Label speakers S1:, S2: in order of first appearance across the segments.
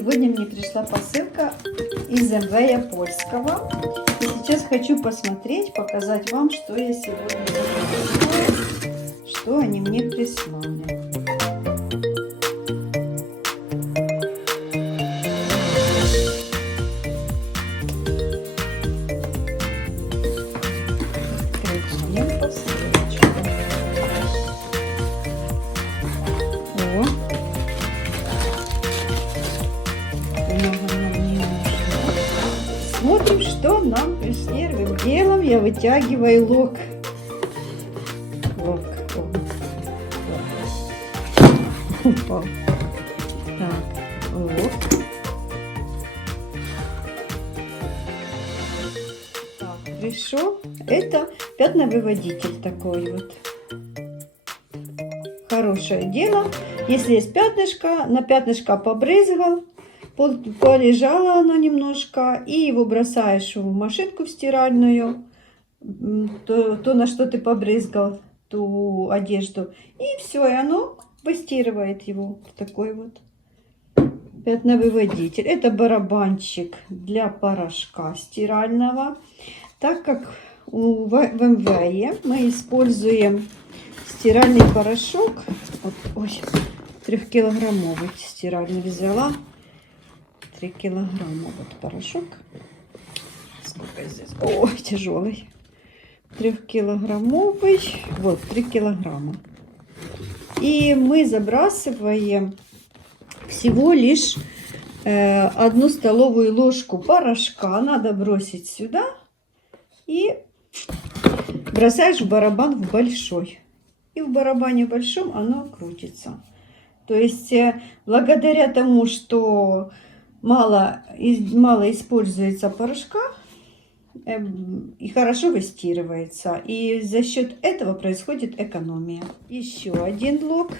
S1: Сегодня мне пришла посылка из МВ Польского. И сейчас хочу посмотреть, показать вам, что я сегодня что они мне прислали. Лук. о, лук. Упал. Так, лук. Так, пришел. Это пятновыводитель такой вот. Хорошее дело. Если есть пятнышко, на пятнышко побрызгал, пол- полежало оно немножко, и его бросаешь в машинку в стиральную, то, то на что ты побрызгал, ту одежду, и все, и оно выстирывает его такой вот пятновыводитель. Это барабанчик для порошка стирального. Так как у, в, в МВЕ мы используем стиральный порошок, вот, ой, трехкилограммовый стиральный взяла, 3 килограмма вот порошок. Сколько здесь? Ой, тяжелый. Трехкилограммовый, вот 3 килограмма. И мы забрасываем всего лишь э, одну столовую ложку порошка. Надо бросить сюда и бросаешь в барабан в большой. И в барабане большом оно крутится. То есть э, благодаря тому, что мало, мало используется порошка и хорошо выстирывается. И за счет этого происходит экономия. Еще один лог.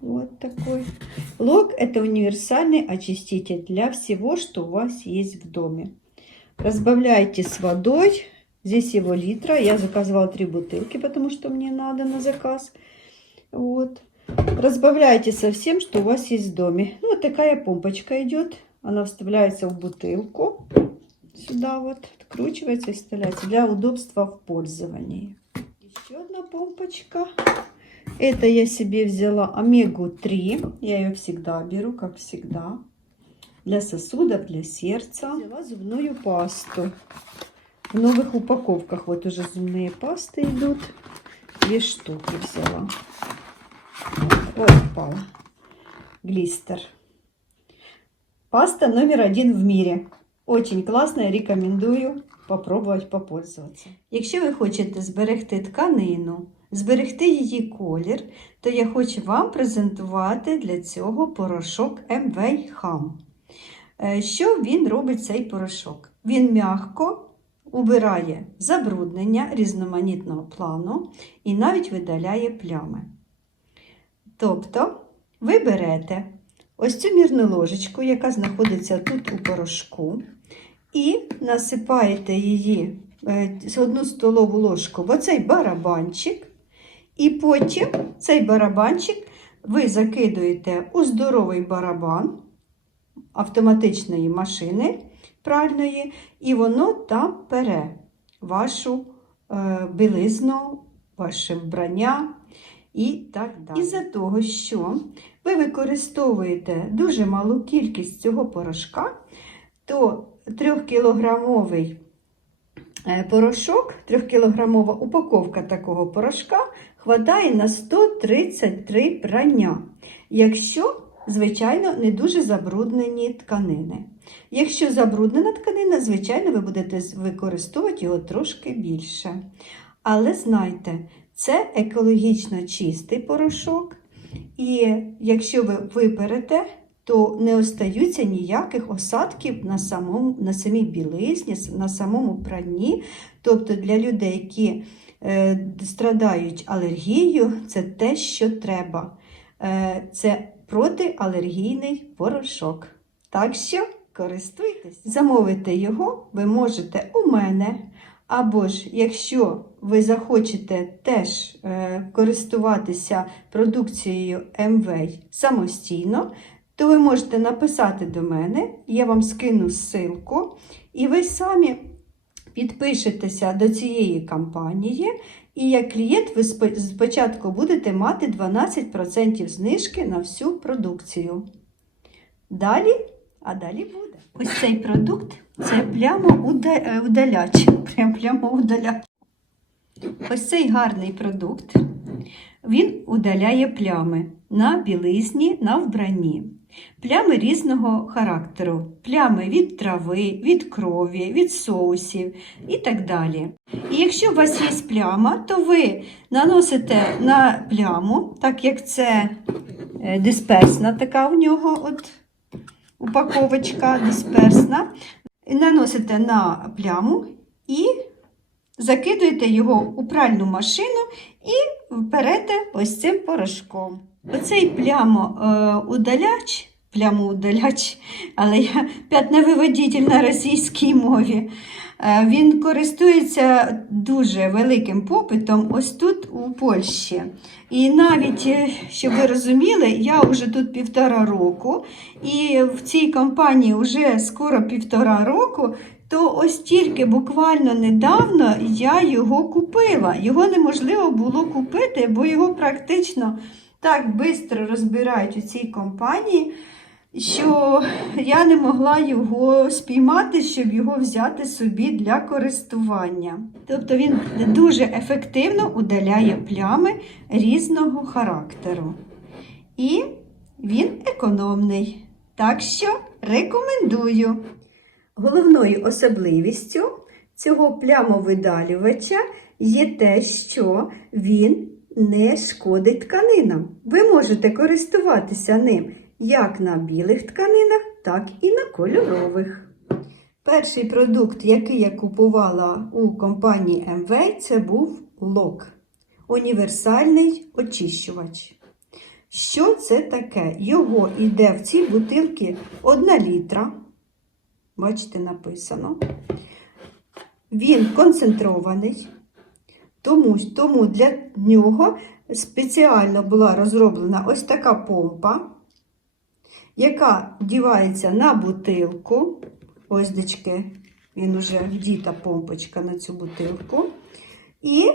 S1: Вот такой. Лог это универсальный очиститель для всего, что у вас есть в доме. Разбавляйте с водой. Здесь его литра. Я заказывала три бутылки, потому что мне надо на заказ. Вот. Разбавляйте со всем, что у вас есть в доме. Ну, вот такая помпочка идет. Она вставляется в бутылку. Сюда вот откручивается и вставляется для удобства в пользовании. Еще одна помпочка. Это я себе взяла омегу-3. Я ее всегда беру, как всегда. Для сосудов, для сердца. Взяла зубную пасту. В новых упаковках вот уже зубные пасты идут. Две штуки взяла. Ой, упала. Глистер. Паста номер один в мире. Очень класна, рекомендую попробувати попользуватися. Якщо ви хочете зберегти тканину, зберегти її колір, то я хочу вам презентувати для цього порошок MV Ham. Е, Що він робить цей порошок? Він м'яко убирає забруднення різноманітного плану і навіть видаляє плями. Тобто, ви берете ось цю мірну ложечку, яка знаходиться тут у порошку, і насипаєте її е, з одну столову ложку в оцей барабанчик, і потім цей барабанчик ви закидуєте у здоровий барабан автоматичної машини пральної, і воно там пере вашу е, білизну, ваше вбрання і так далі. Із-за того, що ви використовуєте дуже малу кількість цього порошка, то 3-кілограмовий е, порошок, 3-кілограмова упаковка такого порошка хватає на 133 прання. Якщо, звичайно, не дуже забруднені тканини. Якщо забруднена тканина, звичайно, ви будете використовувати його трошки більше. Але знайте, це екологічно чистий порошок, і якщо ви виперете, то не остаються ніяких осадків на, самому, на самій білизні, на самому пранні. Тобто для людей, які е, страдають алергією, це те, що треба. Е, це протиалергійний порошок. Так що користуйтесь. Замовити його ви можете у мене. Або ж, якщо ви захочете теж е, користуватися продукцією МВ самостійно, то ви можете написати до мене, я вам скину ссылку, і ви самі підпишетеся до цієї кампанії. І як клієнт ви спочатку будете мати 12% знижки на всю продукцію. Далі, а далі буде. Ось цей продукт це плямоудаляч. Прям плямоудаляч. Ось цей гарний продукт. Він удаляє плями на білизні, на вбранні. Плями різного характеру. Плями від трави, від крові, від соусів і так далі. І якщо у вас є пляма, то ви наносите на пляму, так як це е, дисперсна така в нього от упаковочка дисперсна. Наносите на пляму і закидуєте його у пральну машину і вперете ось цим порошком. Оцей плямоудаляч, плямоудаляч, але я п'ятневиводитель на російській мові. е, Він користується дуже великим попитом ось тут у Польщі. І навіть, е, щоб ви розуміли, я вже тут півтора року, і в цій компанії вже скоро півтора року, то ось тільки буквально недавно я його купила. Його неможливо було купити, бо його практично так швидко розбирають у цій компанії, що я не могла його спіймати, щоб його взяти собі для користування. Тобто він дуже ефективно удаляє плями різного характеру. І він економний. Так що рекомендую. Головною особливістю цього плямовидалювача є те, що він не шкодить тканинам. Ви можете користуватися ним як на білих тканинах, так і на кольорових. Перший продукт, який я купувала у компанії MV, це був лок. Універсальний очищувач. Що це таке? Його йде в цій бутилці 1 літра. Бачите, написано. Він концентрований, тому, тому для нього спеціально була розроблена ось така помпа, яка вдівається на бутилку. Ось дечки, він уже вдіта помпочка на цю бутилку. І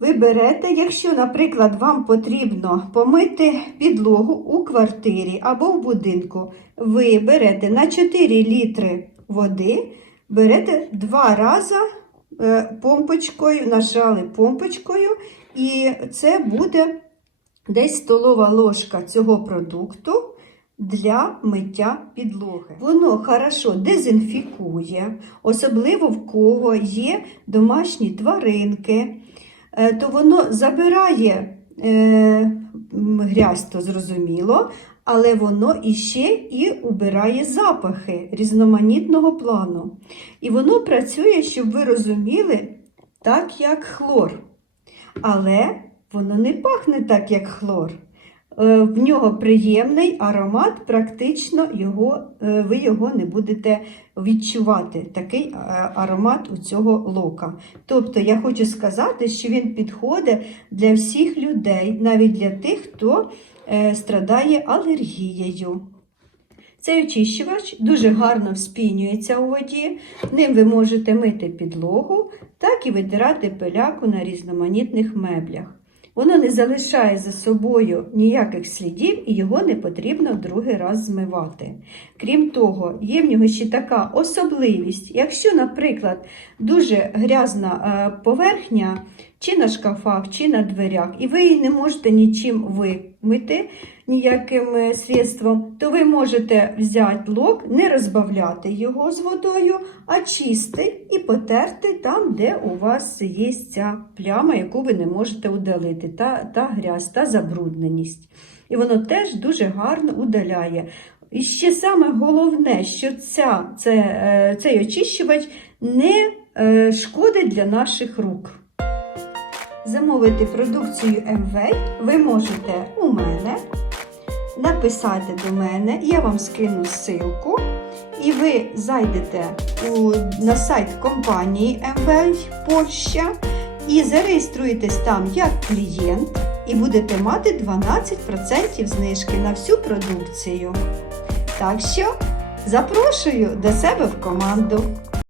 S1: ви берете, якщо, наприклад, вам потрібно помити підлогу у квартирі або в будинку, ви берете на 4 літри води, берете два рази е, помпочкою, нажали помпочкою, і це буде десь столова ложка цього продукту для миття підлоги. Воно хорошо дезінфікує, особливо в кого є домашні тваринки, е, то воно забирає е, грязь, то зрозуміло, але воно іще і убирає запахи різноманітного плану. І воно працює, щоб ви розуміли, так як хлор. Але воно не пахне так, як хлор. Е, В нього приємний аромат, практично його, е, ви його не будете відчувати, такий е, аромат у цього лока. Тобто я хочу сказати, що він підходить для всіх людей, навіть для тих, хто страдає алергією. Цей очищувач дуже гарно вспінюється у воді. Ним ви можете мити підлогу, так і витирати пиляку на різноманітних меблях. Воно не залишає за собою ніяких слідів і його не потрібно другий раз змивати. Крім того, є в нього ще така особливість, якщо, наприклад, дуже грязна е, поверхня, чи на шкафах, чи на дверях, і ви її не можете нічим вимити, ніяким е, средством, то ви можете взяти лок, не розбавляти його з водою, а чистий і потерти там, де у вас є ця пляма, яку ви не можете удалити, та, та грязь, та забрудненість. І воно теж дуже гарно удаляє. І ще саме головне, що ця, це, е, цей очищувач не е, шкодить для наших рук. Замовити продукцію МВ ви можете у мене, написати до мене, я вам скину ссылку, і ви зайдете у, на сайт компанії МВ Польща і зареєструєтесь там як клієнт. і будете мати 12% знижки на всю продукцію. Так що запрошую до себе в команду.